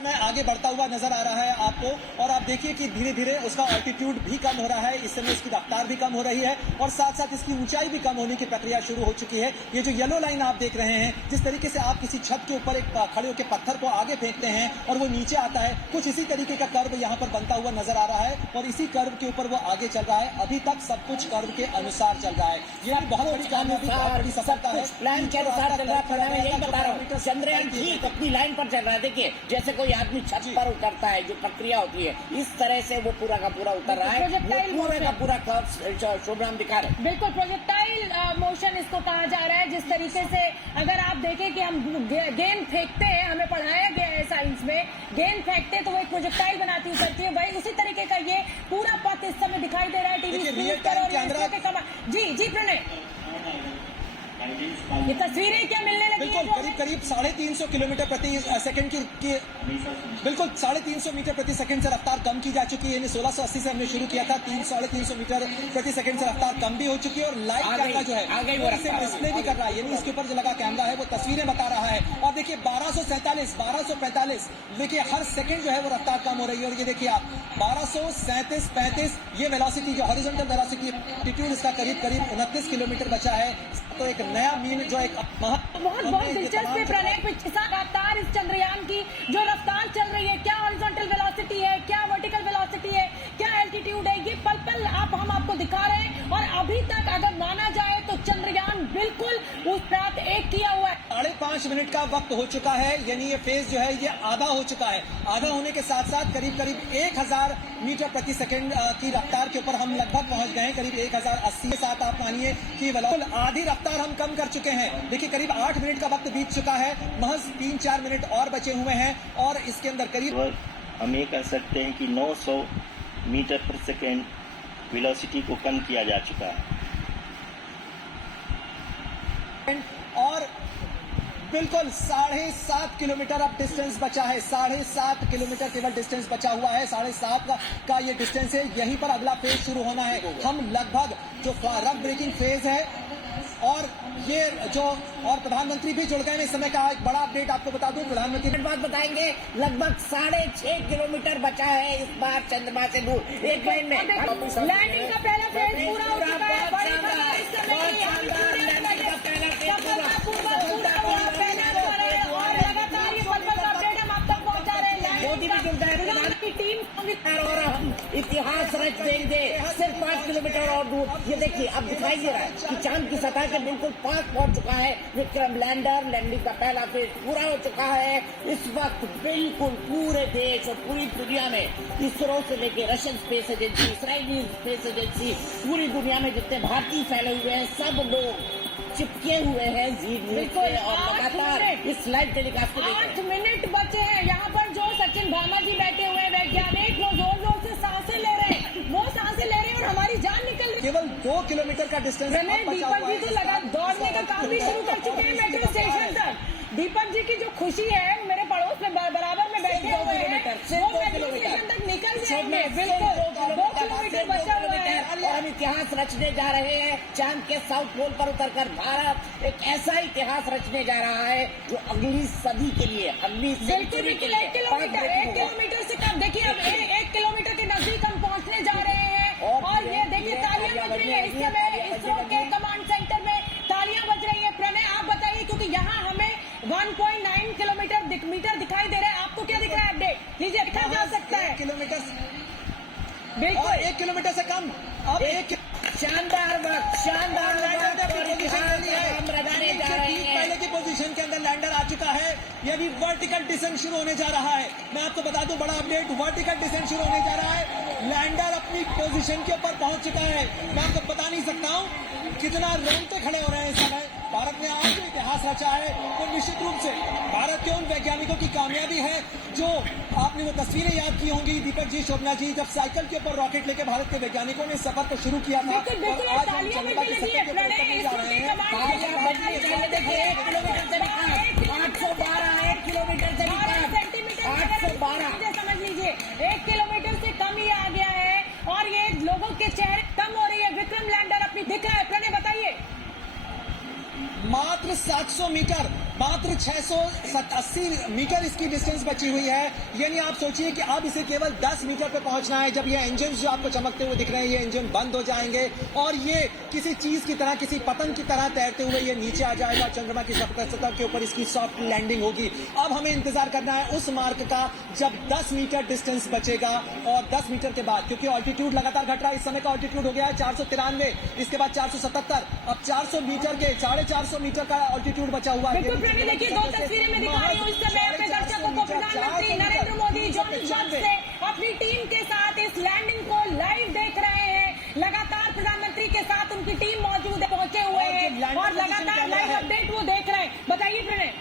मैं आगे बढ़ता हुआ नजर आ रहा है आपको, और आप देखिए कि धीरे धीरे उसका ऑल्टीट्यूड भी कम हो रहा है, इस समय उसकी रफ्तार भी कम हो रही है और साथ साथ इसकी ऊंचाई भी कम होने की प्रक्रिया शुरू हो चुकी है। ये जो येलो लाइन आप देख रहे हैं, जिस तरीके से आप किसी छत के ऊपर एक खड़े होकर पत्थर को आगे फेंकते हैं और वो नीचे आता है, कुछ इसी तरीके का कर्व यहाँ पर बनता हुआ नजर आ रहा है और इसी कर्व के ऊपर वो आगे चल रहा है। अभी तक सब कुछ कर्व के अनुसार चल रहा है। ये बहुत बड़ी कामयाबी, बहुत बड़ी सफलता है। प्लान के अनुसार चल रहा है। मैं यही बता रहा हूँ, चंद्रयान ठीक अपनी लाइन पर चल रहा है। देखिए जैसे कोई आदमी छत पर उतरता है, जो प्रक्रिया होती है, इस तरह से वो पूरा का पूरा उतर रहा है। पूरे का पूरा कर्व शोभराम दिखा रहे हैं। बिल्कुल प्रोजेक्टाइल मोशन इसको कहा जा रहा है। जिस तरीके से अगर आप देखें कि हम गेंद फेंकते हैं, हमें पढ़ाया गया है साइंस में, गेंद फेंकते हैं तो वो एक प्रोजेक्टाइल बनाती उतरती है, वही उसी तरीके का ये पूरा पथ इस समय दिखाई दे रहा है टीवी स्क्रीन पर। और जी प्रणय, ये तस्वीरें क्या मिलने लगी? बिल्कुल करीब 350 किलोमीटर प्रति सेकंड की बिल्कुल 350 मीटर प्रति सेकंड से रफ्तार कम की जा चुकी है। यानी 1680 से हमने शुरू किया था, 350 मीटर प्रति सेकंड से रफ्तार कम भी हो चुकी है और लाइव कैमरा जो है डिस्प्ले भी कर रहा है, यानी इसके ऊपर जो लगा कैमरा है वो तस्वीरें बता रहा है। और देखिए 1245 देखिए हर सेकंड जो है वो रफ्तार कम हो रही है। और ये देखिए आप 1237-35 ये वेलोसिटी जो हॉरिजॉन्टल वेलोसिटी एल्टीट्यूड इसका करीब 29 किलोमीटर बचा है। तो एक नया मील जो एक बहुत दिलचस्प है प्रणय, लगातार इस चंद्रयान की जो रफ्तार चल रही है, क्या हॉरिजॉन्टल वेलोसिटी है, क्या वर्टिकल वेलोसिटी है, क्या एल्टीट्यूड है, ये पल पल हम आपको दिखा रहे हैं। और अभी तक अगर माना जाए तो चंद्रयान बिल्कुल उस प्राप्त एक किया हुआ है। 5.5 मिनट का वक्त हो चुका है, यानी ये फेज जो है ये आधा हो चुका है। आधा होने के साथ साथ करीब 1000 मीटर प्रति सेकंड की रफ्तार के ऊपर हम लगभग पहुंच गए हैं। करीब 1080 के साथ आप मानिए कि आधी रफ्तार हम कम कर चुके हैं। देखिए करीब 8 मिनट का वक्त बीत चुका है, महज 3-4 मिनट और बचे हुए हैं और इसके अंदर करीब हम ये कह सकते हैं कि 900 मीटर पर सेकेंड वेलोसिटी को कम किया जा चुका है। और बिल्कुल 7.5 किलोमीटर अब डिस्टेंस बचा है, 7.5 किलोमीटर केवल डिस्टेंस बचा हुआ है। 7.5 का ये डिस्टेंस है, यहीं पर अगला फेज शुरू होना है। हम लगभग जो रफ ब्रेकिंग फेज है और ये जो और प्रधानमंत्री भी जुड़ गए हैं इस समय का एक बड़ा अपडेट आपको बता दूं। प्रधानमंत्री बात बताएंगे, लगभग 6.5 किलोमीटर बचा है इस बार चंद्रमा से दूर। एक लाइन में लैंडिंग का पहला फेज पूरा हो चुका है। बड़ी खबर इस समय और लगातार ये पल पल अपडेट हम आप तक पहुंचा रहे हैं। मोदी भी जुड़ गए की टीम और हम इतिहास रच देंगे सिर्फ 5 किलोमीटर और दूर। ये देखिए अब दिखाई दे रहा है कि चांद की सतह के बिल्कुल पास पहुंच चुका है विक्रम लैंडर। लैंडिंग का पहला फेज पूरा हो चुका है। इस वक्त बिल्कुल पूरे देश और पूरी दुनिया में इसरो से लेकर Russian space agency, Israeli space agency, पूरी दुनिया में जितने भारतीय फैले हुए हैं सब लोग चिपके हुए हैं बिल्कुल। और लगातार इस लाइव टेलीकास्ट को 8 मिनट बचे हैं। यहाँ पर जो सचिन भामा जी बैठे हुए हैं, वैज्ञानिक वो जोर से सांसें ले रहे हैं, वो सांसें ले रहे हैं और हमारी जान निकल रही है। केवल 2 किलोमीटर का डिस्टेंस दीपक जी तो लगा दौड़ने का काम भी शुरू कर चुके हैं मेट्रो स्टेशन तक। दीपक जी की जो खुशी है वो मेरे पड़ोस में बराबर में बैठे हुए हैं, वो मेट्रो स्टेशन तक निकल जाएंगे। बिल्कुल 2 किलोमीटर बचा हुआ है और हम इतिहास रचने जा रहे हैं। चांद के साउथ पोल पर उतरकर भारत एक ऐसा इतिहास रचने जा रहा है जो अगली सदी के लिए, अगली सेंचुरी के लिए 1 किलोमीटर से कम। देखिए अब 1 किलोमीटर के नजदीक हम पहुंचने जा रहे हैं और ये देखिए तालियां बज रही है। इस समय इसरो के कमांड सेंटर में तालियां बज रही है। प्रणय आप बताइए, क्योंकि यहाँ हमें 1.9 किलोमीटर दिखाई दे रहा है। आपको क्या दिख रहा है अपडेट? लीजिए देखा जा सकता है किलोमीटर बिल्कुल 1 किलोमीटर से कम। अब एक शानदार पहले की पोजीशन के अंदर लैंडर आ चुका है। ये भी वर्टिकल डिसेंट शुरू होने जा रहा है। मैं आपको बता दूं बड़ा अपडेट, वर्टिकल डिसेंट शुरू होने जा रहा है। लैंडर अपनी पोजीशन के ऊपर पहुंच चुका है। मैं आपको बता नहीं सकता हूं कितना रोंगटे खड़े हो रहे हैं इस समय। भारत ने आज जो इतिहास रचा है वो निश्चित रूप से भारत के उन वैज्ञानिकों की कामयाबी है जो आपने वो तस्वीरें याद की होंगी, दीपक जी, शोभना जी, जब साइकिल के ऊपर रॉकेट लेके भारत के वैज्ञानिकों ने सफर को शुरू किया था। बिल्कुल और आज तालियां हम बजने लगी है। प्रणय इसरो के कमांड देखिए 1 किलोमीटर से 812 1 किलोमीटर से 812 समझ लीजिए 1 किलोमीटर से कम ही आ गया है और ये लोगों के चेहरे कम हो रही है। विक्रम लैंडर अपनी दिखा है। प्रणय बताइए। मात्र 700 मीटर मात्र 680 मीटर इसकी डिस्टेंस बची हुई है। यानी आप सोचिए कि अब इसे केवल 10 मीटर पे पहुंचना है। जब ये इंजन जो आपको चमकते हुए दिख रहे हैं, ये इंजन बंद हो जाएंगे और ये किसी चीज की तरह, किसी पतंग की तरह तैरते हुए ये नीचे आ जाएगा। चंद्रमा की सतह के ऊपर इसकी सॉफ्ट लैंडिंग होगी। अब हमें इंतजार करना है उस मार्क का जब 10 मीटर डिस्टेंस बचेगा और 10 मीटर के बाद, क्योंकि ऑल्टीट्यूड लगातार घट रहा है। इस समय का ऑल्टीट्यूड हो गया है 493, इसके बाद 477, अब 400 मीटर के 450 मीटर का ऑल्टीट्यूड बचा हुआ है। बिल्कुल प्रेमी, देखिए 2 तस्वीरें मैं दिखा रही हूँ इस समय अपने दर्शकों को। प्रधानमंत्री नरेंद्र मोदी जॉन जॉर्ज से अपनी टीम के साथ इस लैंडिंग को लाइव देख रहे हैं। लगातार प्रधानमंत्री के साथ उनकी टीम मौजूद है, पहुंचे हुए हैं और लगातार लाइव अपडेट वो देख रहे हैं। बताइए प्रणय।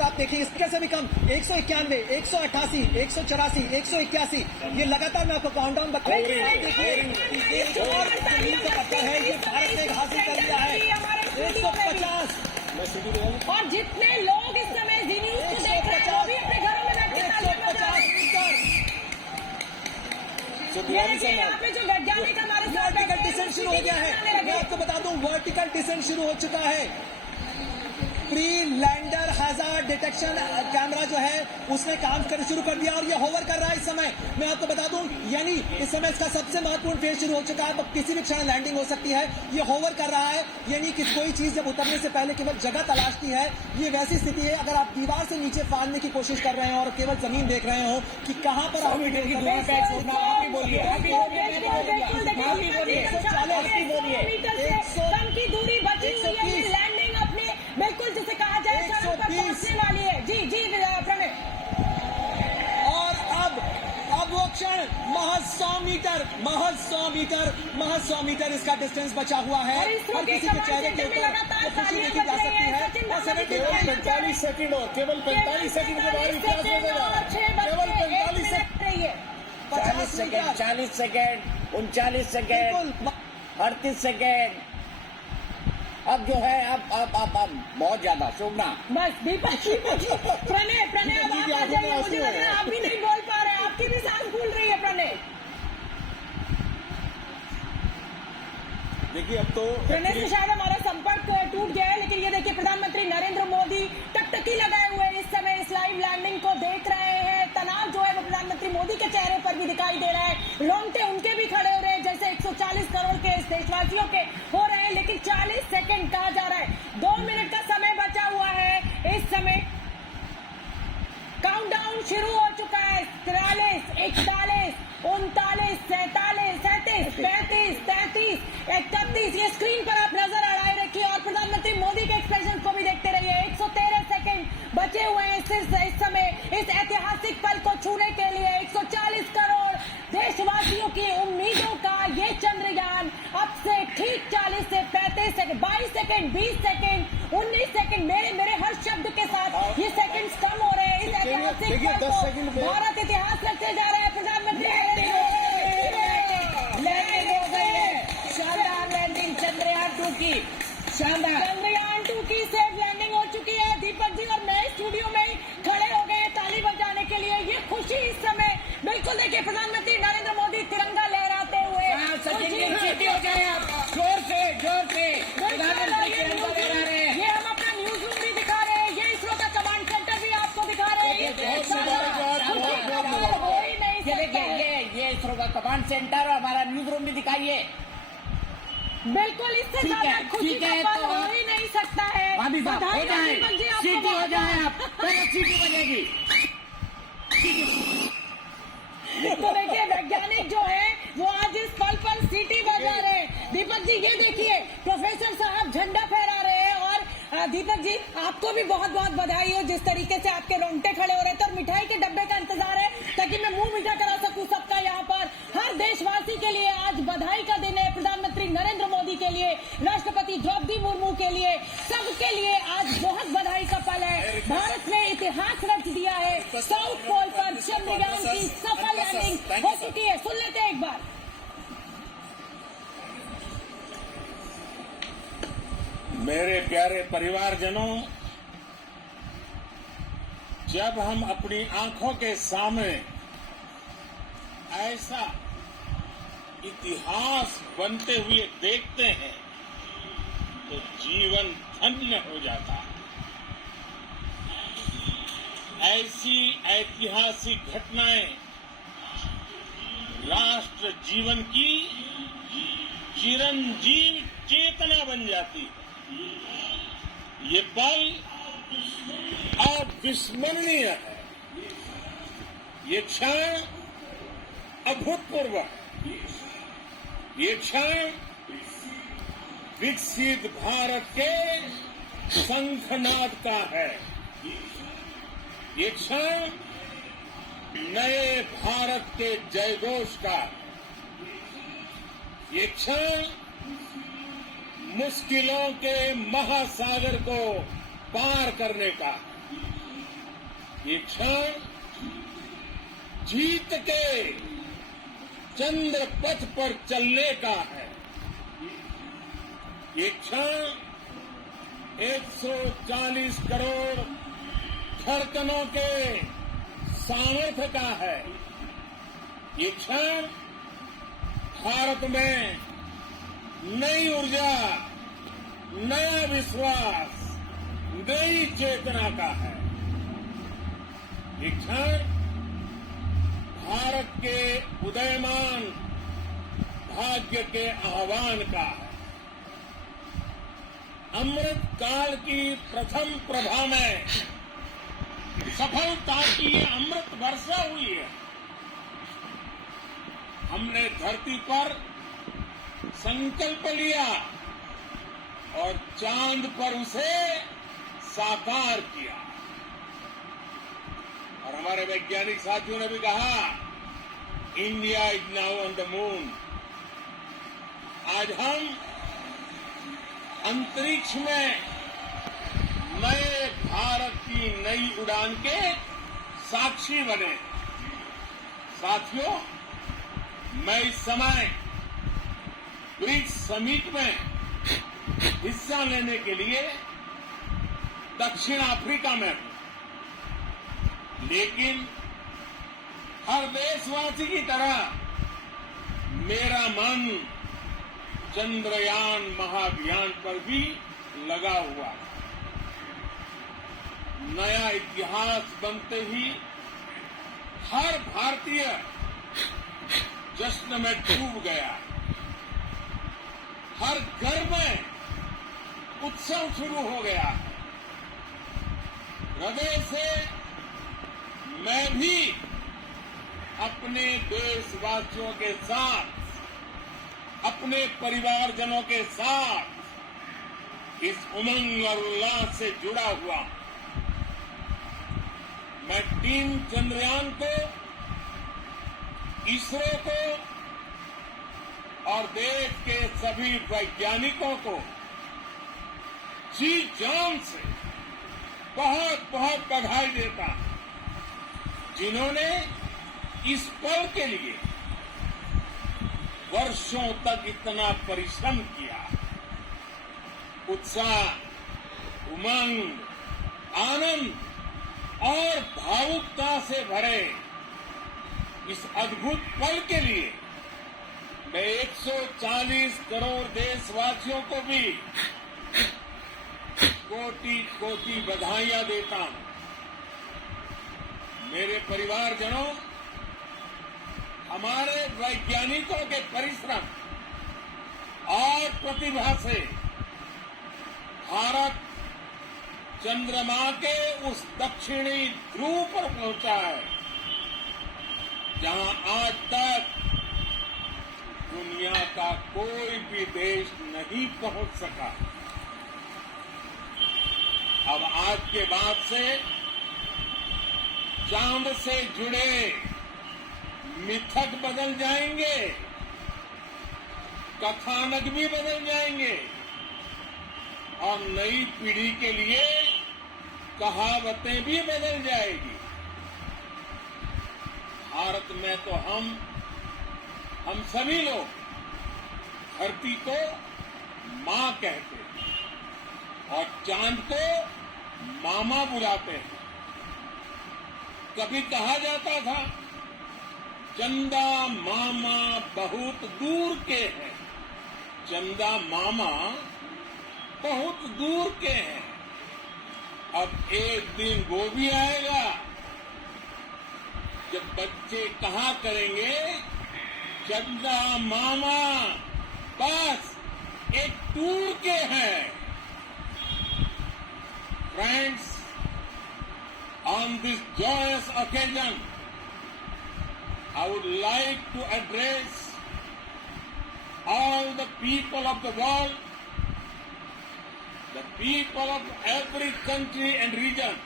आप देखिए इसके से भी कम 191, 188, 184, 181, ये लगातार मैं आपको काउंटडाउन बता रही हूँ। देखिए और जमीन का पत्थर है, ये भारत ने हासिल कर लिया है 150। और जितने लोग इस समय जी न्यूज को देख रहे हैं वो भी अपने घरों में बैठ के तालियां बजा रहे हैं। ये देखिए यहाँ पे जो वैज्ञानिक हमारे साथ वर्टिकल डिसेंट शुरू हो गया है। मैं आपको बता दूं वर्टिकल डिसेंट शुरू हो चुका है। Pre lander hazard detection camera जो है उसने काम करना शुरू कर दिया और ये होवर कर रहा है इस समय। मैं आपको बता दूं यानी इस समय इसका सबसे महत्वपूर्ण फेज शुरू हो चुका है। अब किसी भी क्षण लैंडिंग हो सकती है। ये होवर कर रहा है यानी कि कोई चीज जब उतरने से पहले केवल जगह तलाशती है। ये वैसी स्थिति है अगर आप दीवार से नीचे फाड़ने की कोशिश कर रहे हैं और केवल जमीन देख रहे हो कि कहां पर आप की दूरी बची हुई है। ये लैंडिंग अपने बिल्कुल जिसे कहा जाए चरण पर पहुंचने वाली है। जी जी प्रणय। और अब वो क्षण महज 100 मीटर इसका डिस्टेंस बचा हुआ है। और किसी के चेहरे के ऊपर खुशी देखी जा सकती है। 45 सेकंड और केवल 45 सेकंड के बाद इतिहास बदलेगा। केवल 45 second, 40 second, 40 second, 39 second, 38 second. अब जो है अब बहुत ज्यादा शोभना। बस दीपक प्रणय अब आप आ जाइए। मुझे लग रहा है आप भी नहीं बोल पा रहे हैं, आपकी भी सांस फूल रही है प्रणय। देखिए अब तो प्रणय से शायद हमारा संपर्क टूट गया है, लेकिन ये देखिए प्रधानमंत्री नरेंद्र मोदी टकटकी लगाए हुए इस समय इस लाइव लैंडिंग को देख रहे हैं। तनाव जो है वो प्रधानमंत्री मोदी के चेहरे पर भी दिखाई दे रहा है। रोंगटे उनके भी खड़े हो रहे हैं जैसे 140 करोड़ के देशवासियों के हो रहे हैं। लेकिन 40 सेकंड कहा जा रहा है, 2 मिनट का समय बचा हुआ है। इस समय काउंटडाउन शुरू हो चुका है। 43, 41, 39, 47, 37, 35, 33, 31। ये स्क्रीन पर आप नजर अड़ाए रखिए और प्रधानमंत्री मोदी के एक्सप्रेशन को भी देखते रहिए। 113 सेकंड बचे हुए हैं सिर्फ इस समय इस ऐतिहासिक पल को छूने के लिए। 140 करोड़ देशवासियों की उम्मीदों का ये चंद्रयान अब से ठीक 40 से 35 सेकंड, 22 सेकंड, 20 सेकंड, 19 सेकंड, मेरे हर शब्द के साथ ये सेकंड्स कम हो रहे हैं। इस ऐतिहासिक पल को भारत इतिहास रखते जा रहे हैं। प्रधानमंत्री लैंडिंग हो गई है, शानदार लैंडिंग चंद्रयान 2 की, शानदार चंद्रयान 2 की सेफ लैंडिंग हो चुकी है। दीपक जी और मैं स्टूडियो में ही खड़े हो गए ताली बजाने के लिए। ये खुशी इस समय बिल्कुल देखिए प्रधानमंत्री नरेंद्र मोदी तिरंगा लहराते हुए हो जाए आप जोर से प्रधानमंत्री तिरंगा लहरा रहे हैं। ये हम अपना न्यूज रूम भी दिखा रहे हैं, ये इसरो का कमांड सेंटर भी आपको दिखा रहे हैं। हो ही नहीं सकता है। ये इसरो का कमांड सेंटर और हमारा न्यूज रूम भी दिखाइए। बिल्कुल इससे ज्यादा खुशी का पल हो ही नहीं सकता है। हो जाए, सीटी हो जाए, आप पहले सीटी बजेगी। तो देखिए वैज्ञानिक जो है वो आज इस पल पर सीटी बजा रहे हैं। दीपक जी ये देखिए प्रोफेसर साहब झंडा फहरा रहे हैं। और दीपक जी आपको भी बहुत बहुत बधाई हो जिस तरीके से आपके रोंगटे खड़े हो रहे थे। और मिठाई के डब्बे का इंतजार है ताकि मैं मुंह मीठा करा सकूं सबका। यहाँ पर हर देशवासी के लिए आज बधाई का दिन है। प्रधानमंत्री नरेंद्र मोदी के लिए, राष्ट्रपति द्रौपदी मुर्मू के लिए, सबके लिए आज बहुत बधाई का पल है। भारत ने इतिहास रच दिया है। साउथ पोल पर चंद्रयान की सफल लैंडिंग हो चुकी है। सुन लेते हैं एक बार। मेरे प्यारे परिवारजनों, जब हम अपनी आंखों के सामने ऐसा इतिहास बनते हुए देखते हैं तो जीवन धन्य हो जाता है। ऐसी ऐतिहासिक घटनाएं राष्ट्र जीवन की चिरंजीव चेतना बन जाती है। ये पल अविस्मरणीय है। ये क्षण अभूतपूर्व है। ये क्षण विकसित भारत के शंखनाद का है। ये क्षण नए भारत के जयघोष का। ये क्षण मुश्किलों के महासागर को पार करने का। ये क्षण जीत के चंद्र पथ पर चलने का है। ये क्षण 140 करोड़ धड़कनों के सामर्थ्य का है। ये क्षण भारत में नई ऊर्जा, नया विश्वास, नई चेतना का है। ये क्षण भारत के उदयमान भाग्य के आह्वान का है। अमृत काल की प्रथम प्रभा में सफलता की ये अमृत वर्षा हुई है। हमने धरती पर संकल्प लिया और चांद पर उसे साकार किया। और हमारे वैज्ञानिक साथियों ने भी कहा, India is now on the moon. आज हम अंतरिक्ष में नए भारत की नई उड़ान के साक्षी बने। साथियों, मैं इस समय ब्रिक्स समिट में हिस्सा लेने के लिए दक्षिण अफ्रीका में हूं, लेकिन हर देशवासी की तरह मेरा मन चंद्रयान महाअभियान पर भी लगा हुआ है। नया इतिहास बनते ही हर भारतीय जश्न में डूब गया। हर घर में उत्सव शुरू हो गया। हृदय से मैं भी अपने देशवासियों के साथ, अपने परिवारजनों के साथ इस उमंग और उल्लास से जुड़ा हुआ। मैं टीम चंद्रयान को, इसरो को और देश के सभी वैज्ञानिकों को जी जान से बहुत बहुत बधाई देता हूं, जिन्होंने इस पल के लिए वर्षों तक इतना परिश्रम किया। उत्साह, उमंग, आनंद और भावुकता से भरे इस अद्भुत पल के लिए मैं 140 करोड़ देशवासियों को भी कोटि कोटि बधाइयां देता हूं। मेरे परिवारजनों, हमारे वैज्ञानिकों के परिश्रम और प्रतिभा से भारत चंद्रमा के उस दक्षिणी ध्रुव पर पहुंचा है, जहां आज तक दुनिया का कोई भी देश नहीं पहुंच सका। अब आज के बाद से चांद से जुड़े मिथक बदल जाएंगे, कथानक भी बदल जाएंगे और नई पीढ़ी के लिए कहावतें भी बदल जाएगी। भारत में तो हम सभी लोग धरती को मां कहते हैं और चांद को मामा बुलाते हैं। कभी कहा जाता था, चंदा मामा बहुत दूर के हैं। चंदा मामा बहुत दूर के हैं। अब एक दिन वो भी आएगा जब बच्चे कहा करेंगे चंदा मामा बस एक टूर के हैं. Friends, on this joyous occasion, I would like to address all the people of the world, the people of every country and region.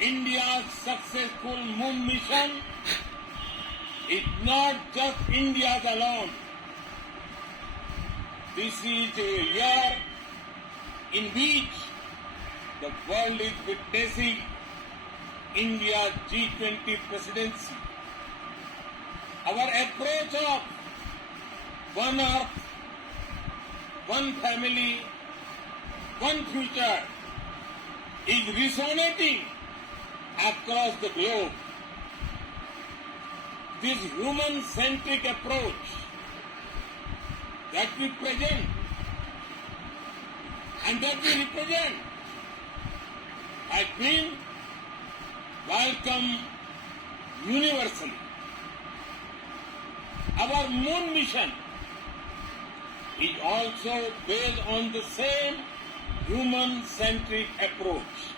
India's successful moon mission is not just India's alone. This is a year in which the world is witnessing India's G20 presidency. Our approach of one earth, one family, one future is resonating across the globe. This human-centric approach that we present and that we represent has been welcomed universally. Our moon mission is also based on the same human-centric approach.